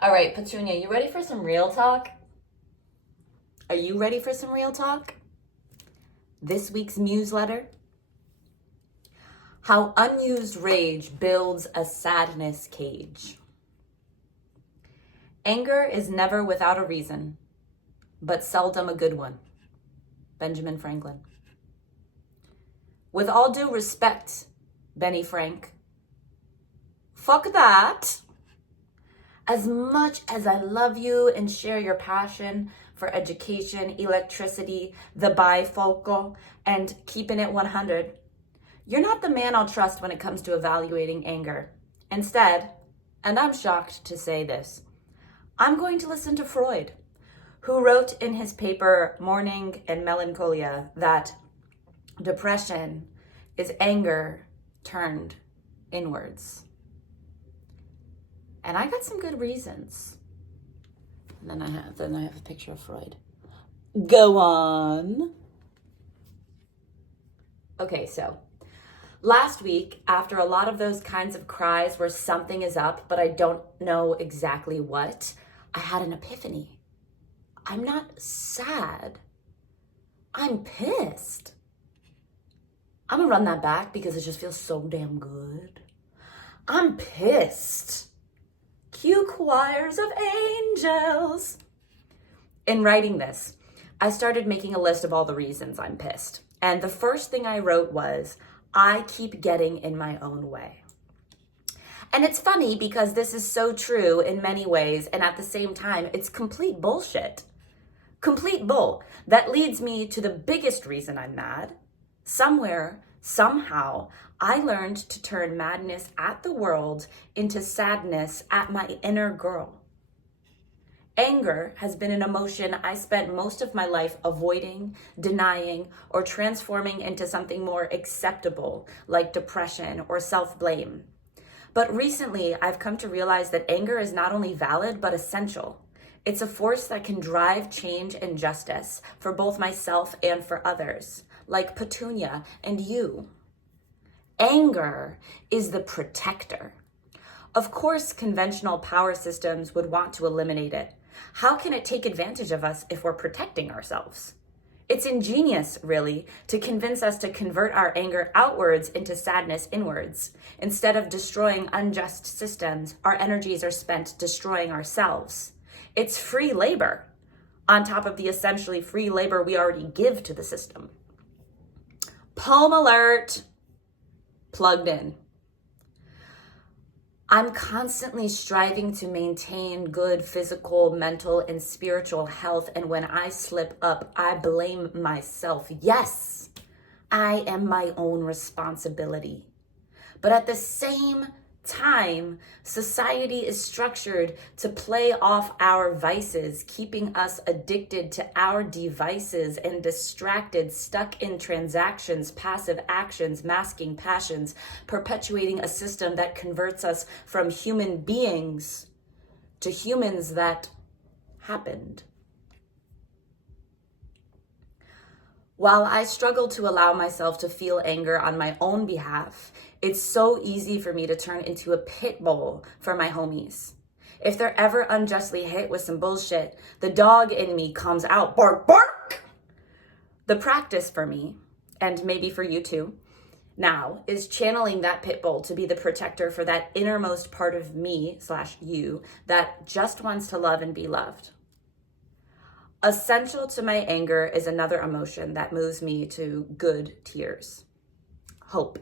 All right, Petunia, you ready for some real talk? Are you ready for some real talk? This week's Muse letter. How unused rage builds a sadness cage. Anger is never without a reason, but seldom a good one. Benjamin Franklin. With all due respect, Benny Frank, fuck that. As much as I love you and share your passion for education, electricity, the bifocal, and keeping it 100, you're not the man I'll trust when it comes to evaluating anger. Instead, and I'm shocked to say this, I'm going to listen to Freud, who wrote in his paper Mourning and Melancholia that depression is anger turned inwards. And I got some good reasons. And then I have a picture of Freud. Go on. Okay, so last week, after a lot of those kinds of cries where something is up, but I don't know exactly what, I had an epiphany. I'm not sad. I'm pissed. I'm gonna run that back because it just feels so damn good. I'm pissed. Cue choirs of angels. In writing this, I started making a list of all the reasons I'm pissed. And the first thing I wrote was, I keep getting in my own way. And it's funny because this is so true in many ways, and at the same time, it's complete bullshit. Complete bull. That leads me to the biggest reason I'm mad. Somewhere, somehow, I learned to turn madness at the world into sadness at my inner girl. Anger has been an emotion I spent most of my life avoiding, denying, or transforming into something more acceptable, like depression or self-blame. But recently, I've come to realize that anger is not only valid, but essential. It's a force that can drive change and justice for both myself and for others, like Petunia and you. Anger is the protector. Of course, conventional power systems would want to eliminate it. How can it take advantage of us if we're protecting ourselves? It's ingenious, really, to convince us to convert our anger outwards into sadness inwards. Instead of destroying unjust systems, our energies are spent destroying ourselves. It's free labor, on top of the essentially free labor we already give to the system. Poem alert. Plugged in. I'm constantly striving to maintain good physical, mental, and spiritual health, and when I slip up, I blame myself. Yes, I am my own responsibility. But at the same time, society is structured to play off our vices, keeping us addicted to our devices and distracted, stuck in transactions, passive actions, masking passions, perpetuating a system that converts us from human beings to humans that happened. While I struggle to allow myself to feel anger on my own behalf, it's so easy for me to turn into a pit bull for my homies. If they're ever unjustly hit with some bullshit, the dog in me comes out, bark, bark. The practice for me, and maybe for you too, now is channeling that pit bull to be the protector for that innermost part of me/you that just wants to love and be loved. Essential to my anger is another emotion that moves me to good tears. Hope.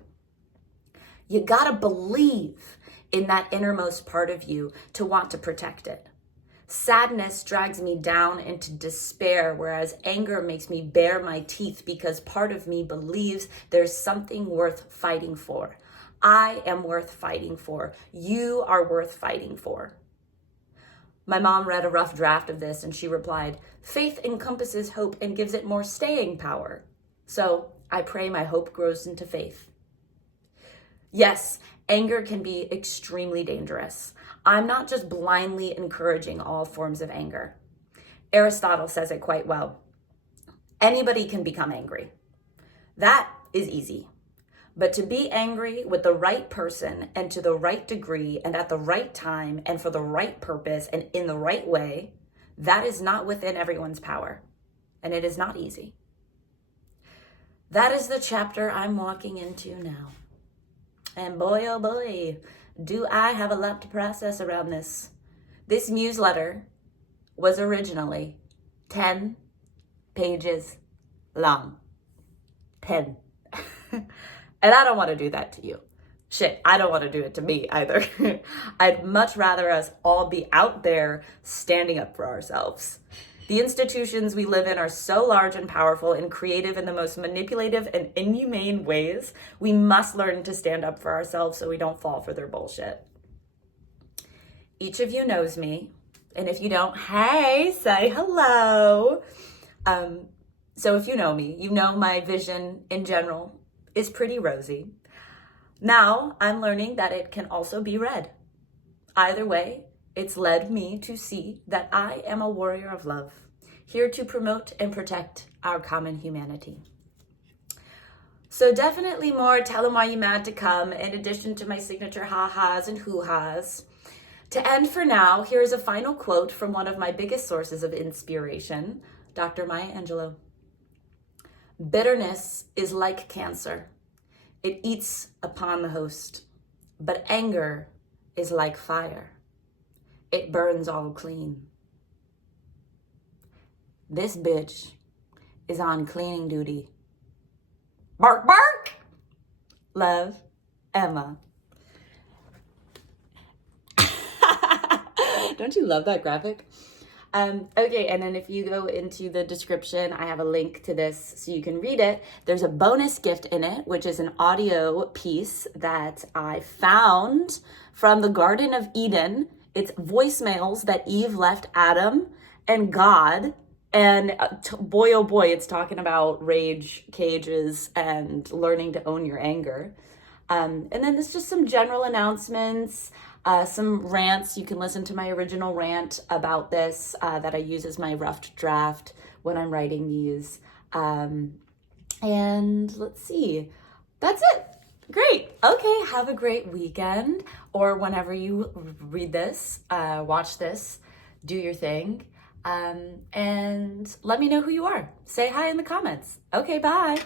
You gotta believe in that innermost part of you to want to protect it. Sadness drags me down into despair, whereas anger makes me bare my teeth because part of me believes there's something worth fighting for. I am worth fighting for. You are worth fighting for. My mom read a rough draft of this and she replied, "Faith encompasses hope and gives it more staying power." So I pray my hope grows into faith. Yes, anger can be extremely dangerous. I'm not just blindly encouraging all forms of anger. Aristotle says it quite well. Anybody can become angry. That is easy. But to be angry with the right person and to the right degree and at the right time and for the right purpose and in the right way, that is not within everyone's power. And it is not easy. That is the chapter I'm walking into now. And boy, oh boy, do I have a lot to process around this. This newsletter was originally 10 pages long. 10. And I don't want to do that to you. Shit, I don't want to do it to me either. I'd much rather us all be out there standing up for ourselves. The institutions we live in are so large and powerful and creative in the most manipulative and inhumane ways. We must learn to stand up for ourselves so we don't fall for their bullshit. Each of you knows me. And if you don't, hey, say hello. So if you know me, you know my vision in general is pretty rosy. Now I'm learning that it can also be red. Either way, it's led me to see that I am a warrior of love, here to promote and protect our common humanity. So definitely more Tell 'em Why You Mad to come, in addition to my signature ha-has and hoo-has. To end for now, here is a final quote from one of my biggest sources of inspiration, Dr. Maya Angelou. Bitterness is like cancer. It eats upon the host, but anger is like fire. It burns all clean. This bitch is on cleaning duty. Bark, bark! Love, Emma. Don't you love that graphic? Okay, and then if you go into the description, I have a link to this so you can read it. There's a bonus gift in it, which is an audio piece that I found from the Garden of Eden. It's voicemails that Eve left Adam and God. And boy, oh boy, it's talking about rage cages and learning to own your anger. And then there's just some general announcements, some rants. You can listen to my original rant about this that I use as my rough draft when I'm writing these. And let's see, that's it. Great. Okay, have a great weekend, or whenever you read this, watch this, do your thing. And let me know who you are. Say hi in the comments. Okay, bye.